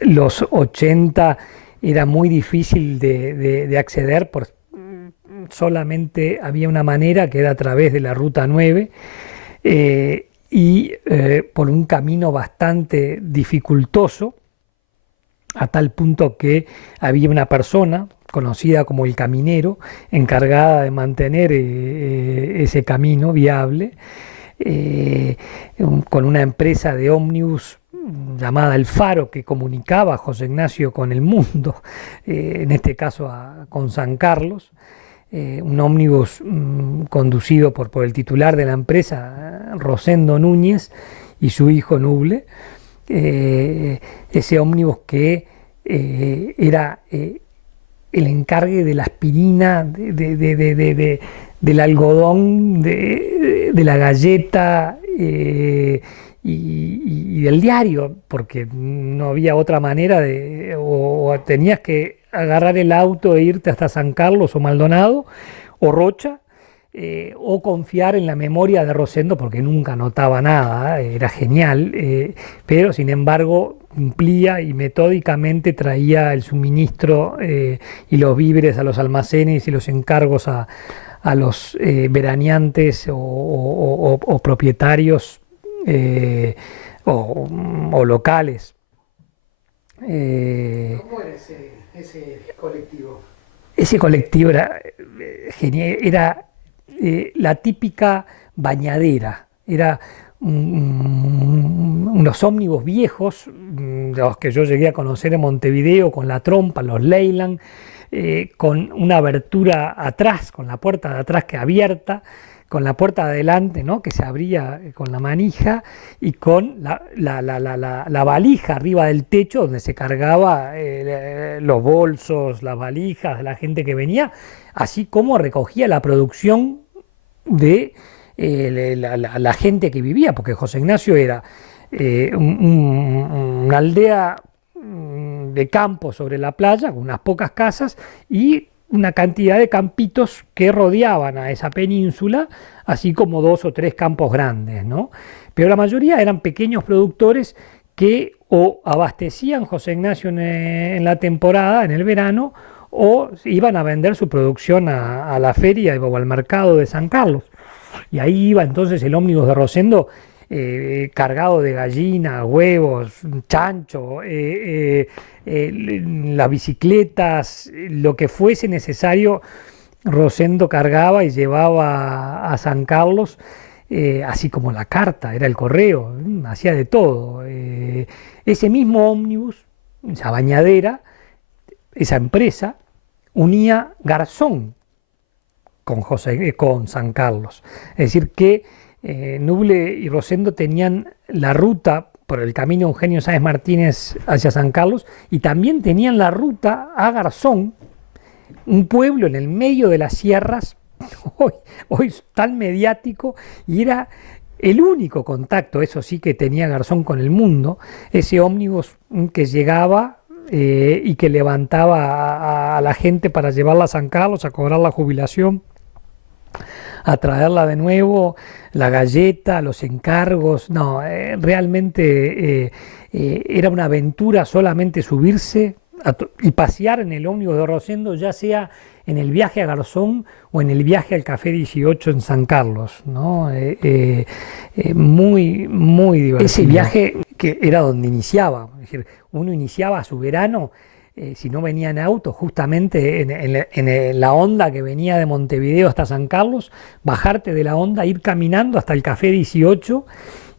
los 80 era muy difícil de acceder, solamente había una manera que era a través de la Ruta 9 y por un camino bastante dificultoso, a tal punto que había una persona conocida como el caminero, encargada de mantener ese camino viable, con una empresa de ómnibus llamada El Faro, que comunicaba a José Ignacio con el mundo, en este caso con San Carlos, un ómnibus conducido por el titular de la empresa, Rosendo Núñez, y su hijo Nuble. Ese ómnibus que era el encargue de la aspirina, del algodón, de la galleta y del diario, porque no había otra manera o tenías que agarrar el auto e irte hasta San Carlos o Maldonado o Rocha, o confiar en la memoria de Rosendo, porque nunca anotaba nada, era genial, pero sin embargo cumplía y metódicamente traía el suministro y los víveres a los almacenes y los encargos a los veraneantes o propietarios o locales. ¿Cómo era ese colectivo? Ese colectivo era genial, era la típica bañadera, era unos ómnibus viejos, de los que yo llegué a conocer en Montevideo, con la trompa, los Leyland, con una abertura atrás, con la puerta de atrás que abierta, con la puerta de adelante, ¿no?, que se abría con la manija, y con la valija arriba del techo donde se cargaba los bolsos, las valijas de la gente que venía, así como recogía la producción de la gente que vivía, porque José Ignacio era una aldea de campo sobre la playa, con unas pocas casas y una cantidad de campitos que rodeaban a esa península, así como dos o tres campos grandes, ¿no? Pero la mayoría eran pequeños productores que o abastecían José Ignacio en la temporada, en el verano, o iban a vender su producción a la feria o al mercado de San Carlos. Y ahí iba entonces el ómnibus de Rosendo, cargado de gallina, huevos, chancho, las bicicletas, lo que fuese necesario. Rosendo cargaba y llevaba a San Carlos, así como la carta, era el correo, hacía de todo. Ese mismo ómnibus, esa bañadera, esa empresa, unía Garzón con San Carlos. Es decir, que Nuble y Rosendo tenían la ruta por el camino Eugenio Sáenz Martínez hacia San Carlos, y también tenían la ruta a Garzón, un pueblo en el medio de las sierras, hoy tan mediático, y era el único contacto, eso sí, que tenía Garzón con el mundo, ese ómnibus que llegaba y que levantaba a la gente para llevarla a San Carlos a cobrar la jubilación, a traerla de nuevo, la galleta, los encargos. No, realmente era una aventura solamente subirse y pasear en el ómnibus de Rosendo, ya sea en el viaje a Garzón o en el viaje al Café 18 en San Carlos, ¿no? Muy, muy divertido. Ese viaje que era donde iniciaba, es decir, uno iniciaba su verano, si no venía en auto, justamente en la Honda que venía de Montevideo hasta San Carlos, bajarte de la Honda, ir caminando hasta el Café 18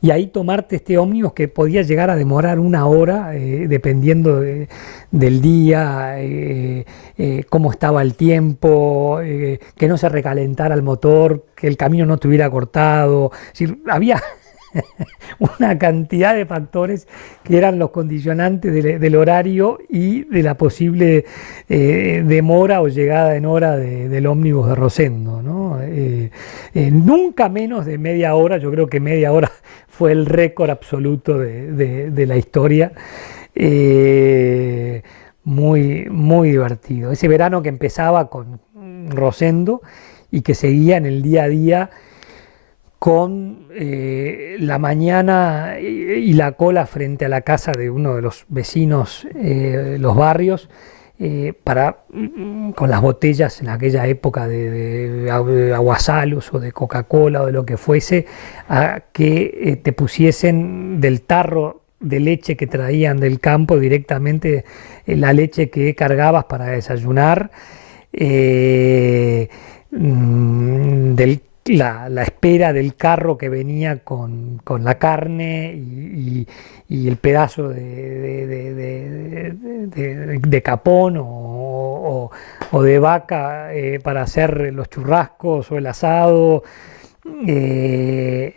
y ahí tomarte este ómnibus que podía llegar a demorar una hora, dependiendo del día, cómo estaba el tiempo, que no se recalentara el motor, que el camino no estuviera cortado. Es decir, había una cantidad de factores que eran los condicionantes del horario y de la posible demora o llegada en hora del ómnibus de Rosendo, ¿no? Nunca menos de media hora, yo creo que media hora fue el récord absoluto de la historia. Muy, muy divertido. Ese verano que empezaba con Rosendo y que seguía en el día a día con la mañana y la cola frente a la casa de uno de los vecinos, los barrios, con las botellas en aquella época de aguasalus o de Coca-Cola o de lo que fuese, a que te pusiesen del tarro de leche que traían del campo directamente, la leche que cargabas para desayunar, eh, la espera del carro que venía con la carne y el pedazo de capón o de vaca, para hacer los churrascos o el asado, eh,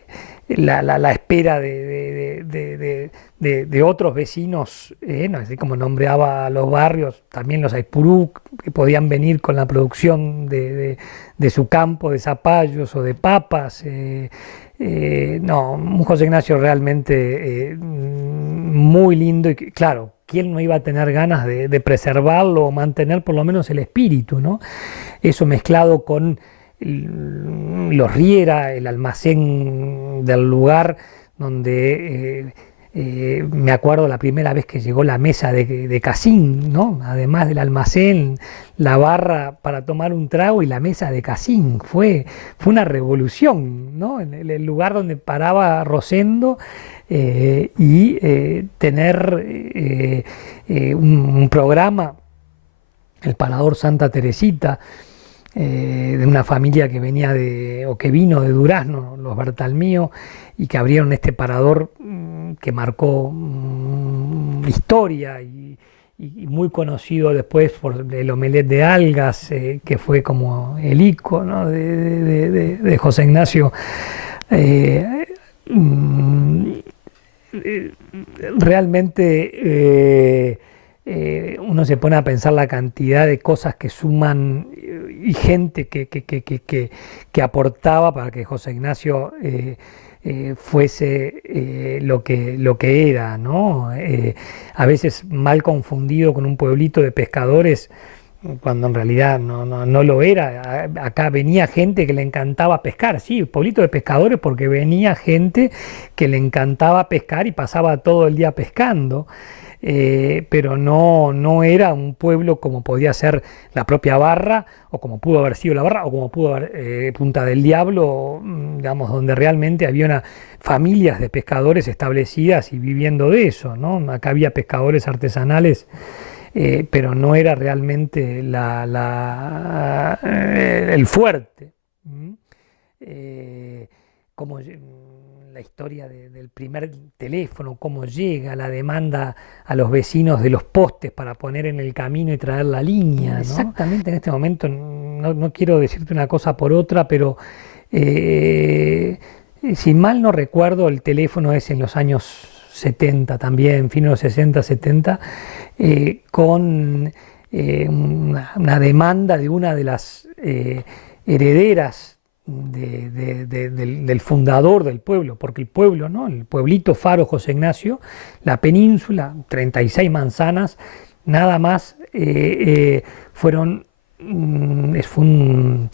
la espera de otros vecinos, ¿no? Así como nombreaba a los barrios, también los Aipurú, que podían venir con la producción de su campo de zapallos o de papas. No, un José Ignacio realmente muy lindo y claro, ¿quién no iba a tener ganas de preservarlo o mantener por lo menos el espíritu, ¿no? Eso mezclado con los Riera, el almacén del lugar donde me acuerdo la primera vez que llegó la mesa de Casín, ¿no? Además del almacén, la barra para tomar un trago y la mesa de Casín. Fue una revolución, ¿no? En el lugar donde paraba Rosendo, y tener un programa, el Parador Santa Teresita, de una familia que venía o que vino de Durazno, los Bertalmío, y que abrieron este parador, que marcó historia y muy conocido después por el omelette de algas, que fue como el icono de José Ignacio. Eh, mm, Realmente, uno se pone a pensar la cantidad de cosas que suman, y gente que aportaba para que José Ignacio fuese lo que era, ¿no? A veces mal confundido con un pueblito de pescadores, cuando en realidad no lo era. Acá venía gente que le encantaba pescar, sí, pueblito de pescadores porque venía gente que le encantaba pescar y pasaba todo el día pescando. Pero no era un pueblo como podía ser la propia Barra, o como pudo haber sido la Barra, o como pudo haber Punta del Diablo, digamos, donde realmente había familias de pescadores establecidas y viviendo de eso, ¿no? Acá había pescadores artesanales, pero no era realmente el fuerte. ¿Mm? Eh, como la historia del primer teléfono, cómo llega la demanda a los vecinos de los postes para poner en el camino y traer la línea, ¿no? Exactamente en este momento, no quiero decirte una cosa por otra, pero si mal no recuerdo, el teléfono es en los años 70 también, fin de los 60, 70, con una demanda de una de las herederas del fundador del pueblo, porque el pueblo, ¿no? El pueblito Faro José Ignacio, la península, 36 manzanas, nada más, fueron, fue un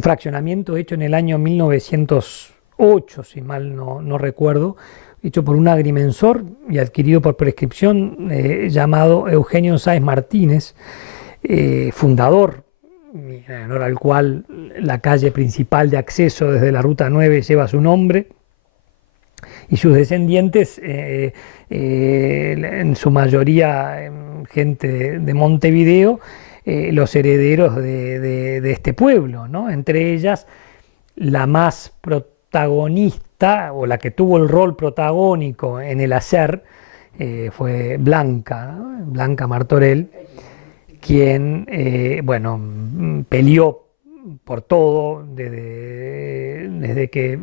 fraccionamiento hecho en el año 1908, si mal no recuerdo, hecho por un agrimensor y adquirido por prescripción, llamado Eugenio Sáez Martínez, fundador, en honor al cual la calle principal de acceso desde la Ruta 9 lleva su nombre, y sus descendientes, en su mayoría gente de Montevideo, los herederos de este pueblo, ¿no? Entre ellas, la más protagonista, o la que tuvo el rol protagónico en el hacer, fue Blanca, ¿no? Blanca Martorell, quien, bueno, peleó por todo desde que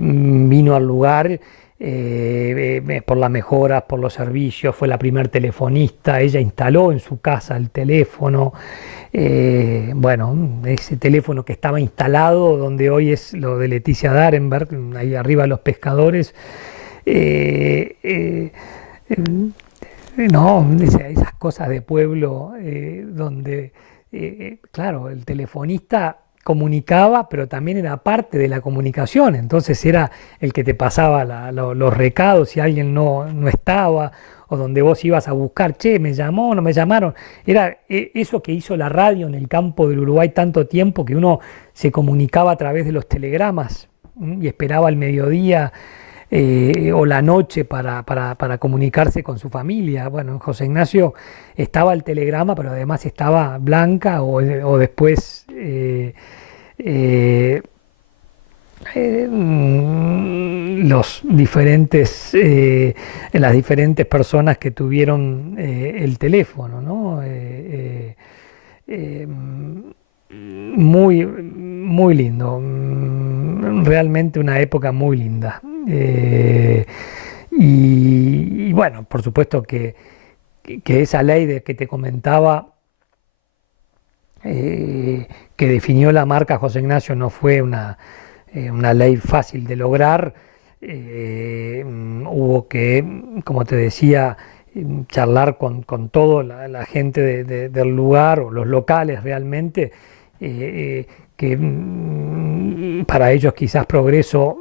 vino al lugar, por las mejoras, por los servicios. Fue la primer telefonista, ella instaló en su casa el teléfono, bueno, ese teléfono que estaba instalado donde hoy es lo de Leticia Darenberg, ahí arriba Los Pescadores. No, esas cosas de pueblo, donde, claro, el telefonista comunicaba, pero también era parte de la comunicación. Entonces era el que te pasaba los recados si alguien no estaba, o donde vos ibas a buscar, che, me llamó, no me llamaron. Era eso que hizo la radio en el campo del Uruguay tanto tiempo, que uno se comunicaba a través de los telegramas y esperaba el mediodía o la noche para comunicarse con su familia. Bueno, en José Ignacio estaba el telegrama, pero además estaba Blanca o después eh, los diferentes, las diferentes personas que tuvieron el teléfono, ¿no? Muy, muy lindo, realmente una época muy linda. Y bueno, por supuesto que esa ley de que te comentaba, que definió la marca José Ignacio, no fue una ley fácil de lograr. Hubo que, como te decía, charlar con toda la gente del lugar o los locales realmente, que para ellos quizás progreso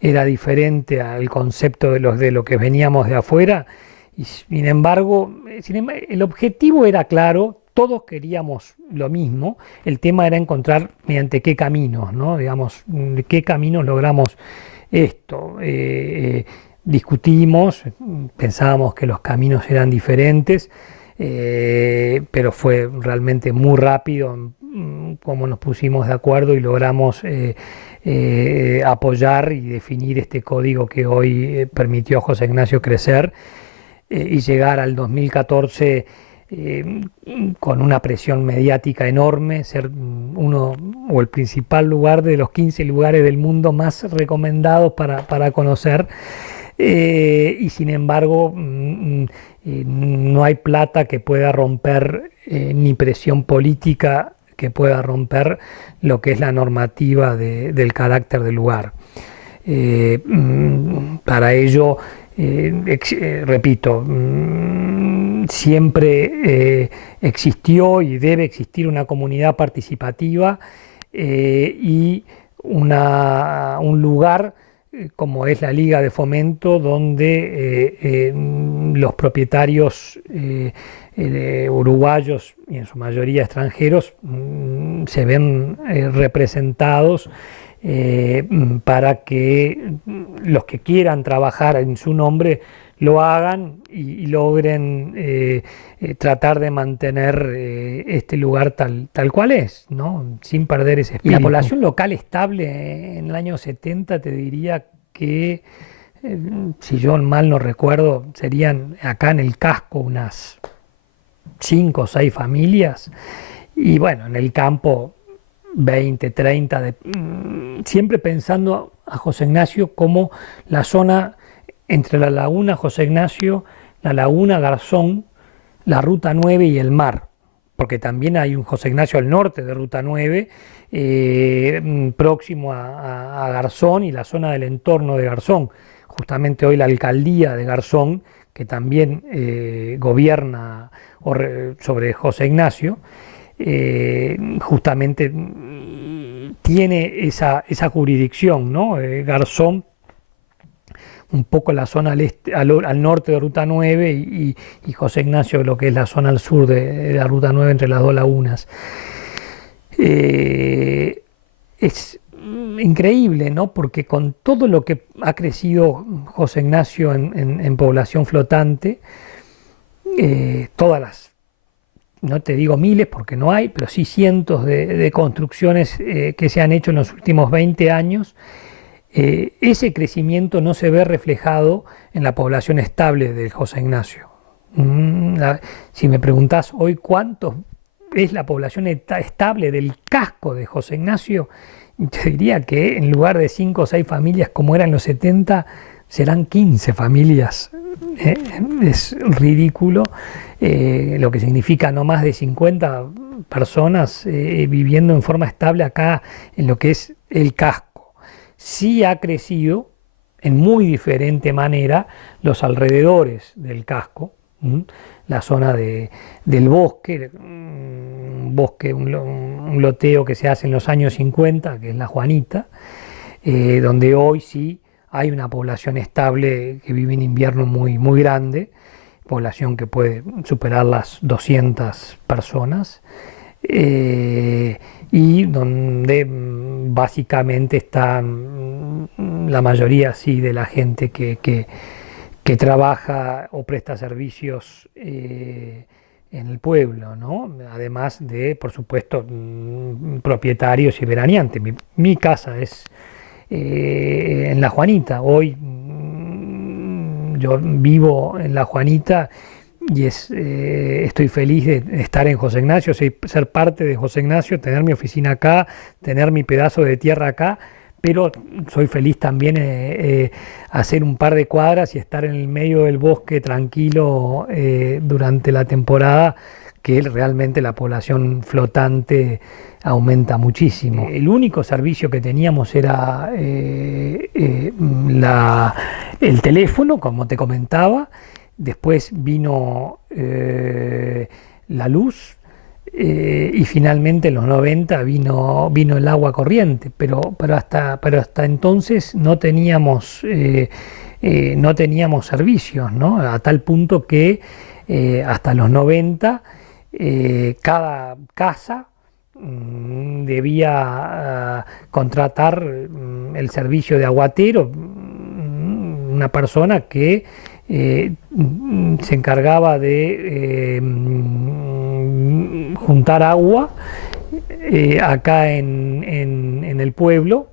era diferente al concepto de lo que veníamos de afuera. Y sin embargo, el objetivo era claro, todos queríamos lo mismo, el tema era encontrar mediante qué caminos, ¿no? Digamos, qué caminos logramos esto. Discutimos, pensábamos que los caminos eran diferentes, pero fue realmente muy rápido como nos pusimos de acuerdo y logramos apoyar y definir este código que hoy permitió a José Ignacio crecer y llegar al 2014 con una presión mediática enorme, ser uno o el principal lugar de los 15 lugares del mundo más recomendados para conocer. Y sin embargo, no hay plata que pueda romper, ni presión política que pueda romper lo que es la normativa del carácter del lugar. Para ello, repito, siempre existió y debe existir una comunidad participativa y un lugar como es la Liga de Fomento, donde los propietarios uruguayos y en su mayoría extranjeros se ven representados para que los que quieran trabajar en su nombre lo hagan y logren tratar de mantener este lugar tal cual es, ¿no? Sin perder ese espíritu. Y la población local estable en el año 70, te diría que, si yo mal no recuerdo, serían acá en el casco unas 5 o 6 familias, y bueno, en el campo 20, 30, siempre pensando a José Ignacio como la zona entre la laguna José Ignacio, la laguna Garzón, la Ruta 9 y el mar, porque también hay un José Ignacio al norte de Ruta 9, próximo a Garzón y la zona del entorno de Garzón. Justamente hoy la alcaldía de Garzón, que también gobierna sobre José Ignacio, justamente tiene esa jurisdicción, ¿no? Garzón, un poco la zona al norte de Ruta 9 y José Ignacio, lo que es la zona al sur de la Ruta 9 entre las dos lagunas. Es increíble, ¿no? Porque con todo lo que ha crecido José Ignacio en población flotante, todas las, no te digo miles porque no hay, pero sí cientos de construcciones que se han hecho en los últimos 20 años, ese crecimiento no se ve reflejado en la población estable del José Ignacio. Si me preguntás hoy cuánto es la población estable del casco de José Ignacio, te diría que en lugar de 5 o 6 familias como eran en los 70, serán 15 familias. Es ridículo, lo que significa no más de 50 personas viviendo en forma estable acá en lo que es el casco. Sí ha crecido en muy diferente manera los alrededores del casco, La zona del bosque, un loteo que se hace en los años 50, que es la Juanita, donde hoy sí hay una población estable que vive en invierno muy, muy grande, población que puede superar las 200 personas, y donde básicamente está la mayoría sí, de la gente que trabaja o presta servicios en el pueblo, ¿no? Además de, por supuesto, propietarios y veraneantes. Mi casa es en La Juanita. Hoy yo vivo en La Juanita y estoy feliz de estar en José Ignacio, ser parte de José Ignacio, tener mi oficina acá, tener mi pedazo de tierra acá, pero soy feliz también hacer un par de cuadras y estar en el medio del bosque tranquilo durante la temporada, que realmente la población flotante aumenta muchísimo. El único servicio que teníamos era el teléfono, como te comentaba. Después vino la luz y finalmente en los 90 vino el agua corriente, pero hasta entonces no teníamos servicios, ¿no? A tal punto que hasta los 90 cada casa debía contratar el servicio de aguatero, una persona que se encargaba de juntar agua acá en el pueblo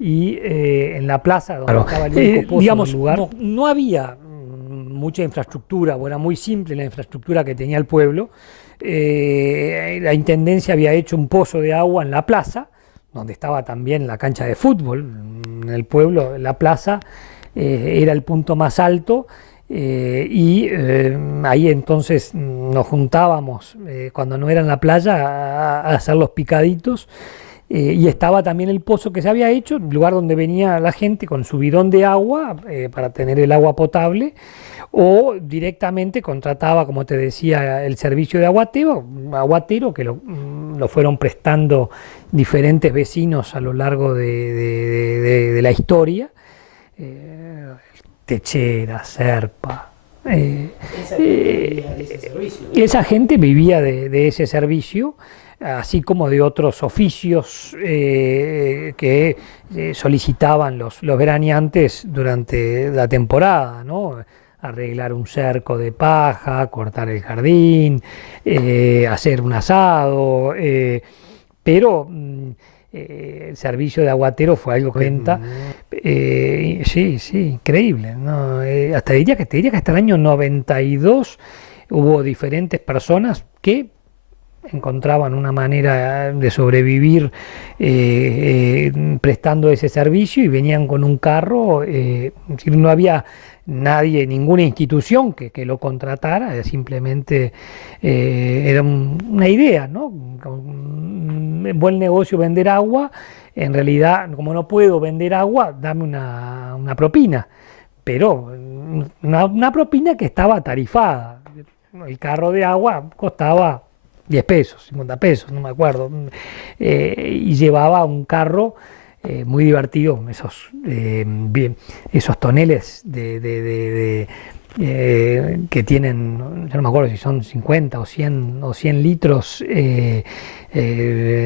y en la plaza donde estaba el único pozo digamos, del lugar. No había mucha infraestructura, era muy simple la infraestructura que tenía el pueblo. La intendencia había hecho un pozo de agua en la plaza, donde estaba también la cancha de fútbol. En el pueblo, la plaza era el punto más alto. Y ahí entonces nos juntábamos cuando no era en la playa a hacer los picaditos, y estaba también el pozo que se había hecho, el lugar donde venía la gente con su bidón de agua para tener el agua potable, o directamente contrataba, como te decía, el servicio de aguatero que lo fueron prestando diferentes vecinos a lo largo de la historia. Techera, Serpa. Esa gente vivía de ese servicio, así como de otros oficios que solicitaban los veraneantes durante la temporada, ¿no? Arreglar un cerco de paja, cortar el jardín, hacer un asado, pero el servicio de aguatero fue algo que venta. Sí, increíble, ¿no? Te diría que hasta el año 92 hubo diferentes personas que encontraban una manera de sobrevivir prestando ese servicio y venían con un carro. No había nadie, ninguna institución que lo contratara, simplemente era una idea, ¿no? Un buen negocio vender agua. En realidad, como no puedo vender agua, dame una propina, pero una propina que estaba tarifada. El carro de agua costaba 10 pesos, 50 pesos, no me acuerdo, y llevaba un carro muy divertido, esos toneles que tienen, yo no me acuerdo si son 50 o 100 litros,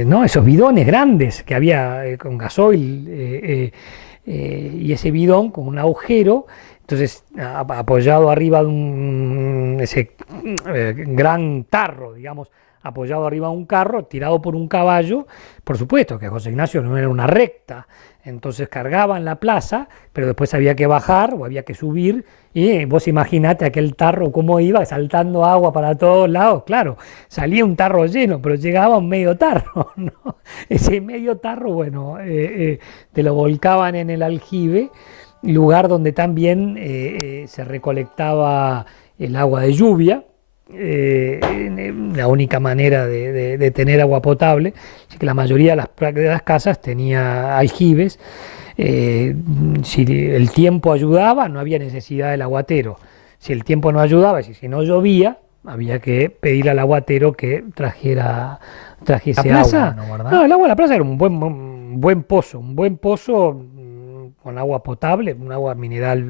¿no? Esos bidones grandes que había con gasoil, y ese bidón con un agujero. Entonces, apoyado arriba de ese gran tarro, digamos, apoyado arriba de un carro, tirado por un caballo. Por supuesto que José Ignacio no era una recta, entonces cargaba en la plaza, pero después había que bajar o había que subir, y vos imaginate aquel tarro cómo iba, saltando agua para todos lados. Claro, salía un tarro lleno, pero llegaba un medio tarro, ¿no? Ese medio tarro, bueno, te lo volcaban en el aljibe, lugar donde también se recolectaba el agua de lluvia. La única manera de tener agua potable, así que la mayoría de las casas tenía aljibes. Si el tiempo ayudaba, no había necesidad del aguatero. si el tiempo no ayudaba, si no llovía, había que pedirle al aguatero que trajese agua, ¿no, verdad? No, el agua de la plaza era un buen pozo, con agua potable, un agua mineral,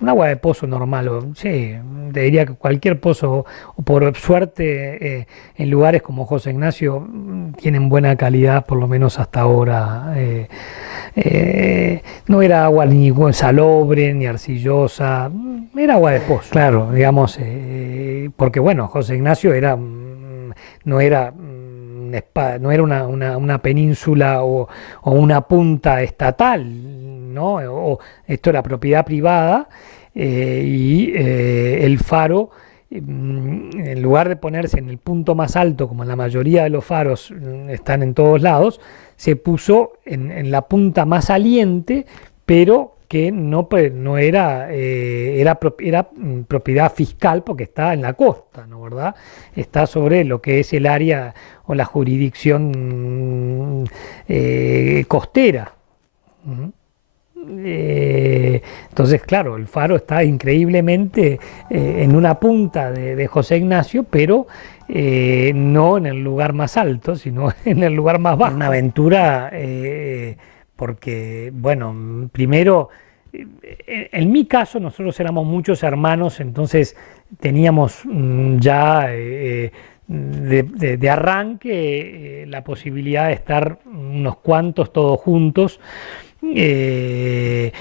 un agua de pozo normal, sí, te diría que cualquier pozo, o por suerte, en lugares como José Ignacio, tienen buena calidad, por lo menos hasta ahora. No era agua ni salobre, ni arcillosa, era agua de pozo. Claro, digamos, porque bueno, José Ignacio no era no era una península o una punta estatal, ¿no? Esto era propiedad privada, y el faro, en lugar de ponerse en el punto más alto, como la mayoría de los faros están en todos lados, se puso en la punta más saliente, pero que no era, era propiedad fiscal porque está en la costa, ¿no, verdad? Está sobre lo que es el área o la jurisdicción costera. ¿Mm? Entonces, claro, el faro está increíblemente en una punta de José Ignacio, pero no en el lugar más alto, sino en el lugar más bajo. Una aventura, porque, bueno, primero, en mi caso, nosotros éramos muchos hermanos, entonces teníamos ya de arranque la posibilidad de estar unos cuantos todos juntos. Eso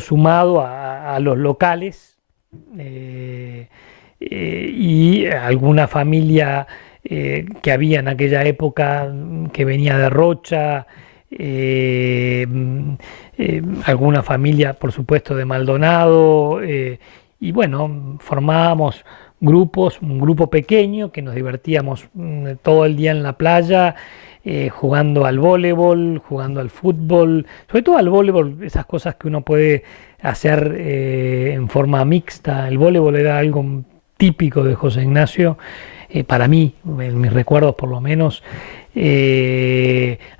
sumado a los locales, y alguna familia que había en aquella época que venía de Rocha, alguna familia, por supuesto, de Maldonado, y bueno, formábamos grupos, un grupo pequeño que nos divertíamos todo el día en la playa, jugando al voleibol, jugando al fútbol, sobre todo al voleibol, esas cosas que uno puede hacer en forma mixta. El voleibol era algo típico de José Ignacio, para mí, en mis recuerdos por lo menos,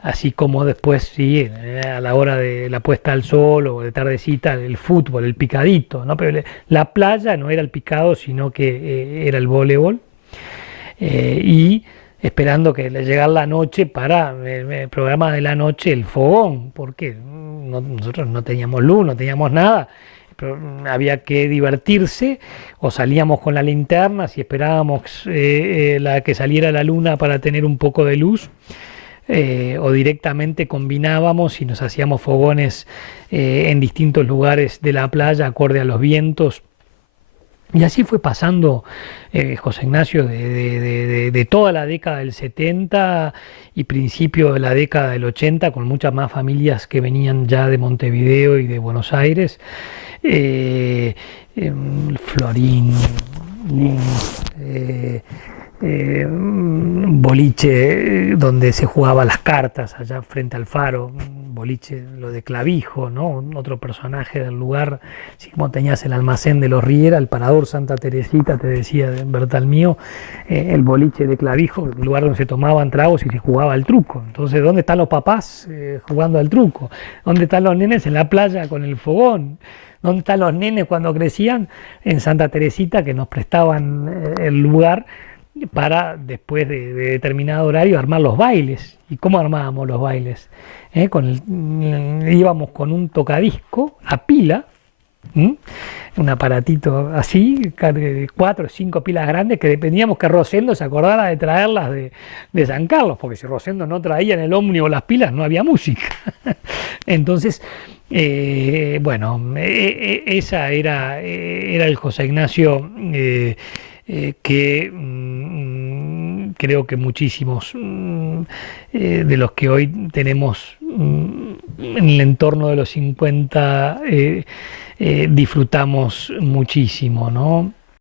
así como después, sí, a la hora de la puesta al sol o de tardecita, el fútbol, el picadito, ¿no? Pero la playa no era el picado, sino que era el voleibol. Y esperando que le llegara la noche para el programa de la noche, el fogón, porque nosotros no teníamos luz, no teníamos nada, pero había que divertirse, o salíamos con la linterna si esperábamos que saliera la luna para tener un poco de luz, o directamente combinábamos y nos hacíamos fogones en distintos lugares de la playa acorde a los vientos. Y así fue pasando José Ignacio de toda la década del 70 y principio de la década del 80, con muchas más familias que venían ya de Montevideo y de Buenos Aires. Florín, Lins, boliche donde se jugaba las cartas allá frente al faro, boliche, lo de Clavijo, ¿no? Otro personaje del lugar, así como tenías el almacén de los Riera, el parador Santa Teresita, te decía Bertalmío, el boliche de Clavijo, el lugar donde se tomaban tragos y se jugaba al truco. Entonces, ¿dónde están los papás jugando al truco? ¿Dónde están los nenes? En la playa con el fogón. ¿Dónde están los nenes cuando crecían? En Santa Teresita, que nos prestaban el lugar para después de determinado horario armar los bailes. ¿Y cómo armábamos los bailes? Íbamos con un tocadisco a pila, un aparatito así, 4 o 5 pilas grandes, que dependíamos que Rosendo se acordara de traerlas de San Carlos, porque si Rosendo no traía en el ómnibus las pilas no había música. Entonces, bueno, esa era el José Ignacio que creo que muchísimos de los que hoy tenemos en el entorno de los 50 disfrutamos muchísimo, ¿no?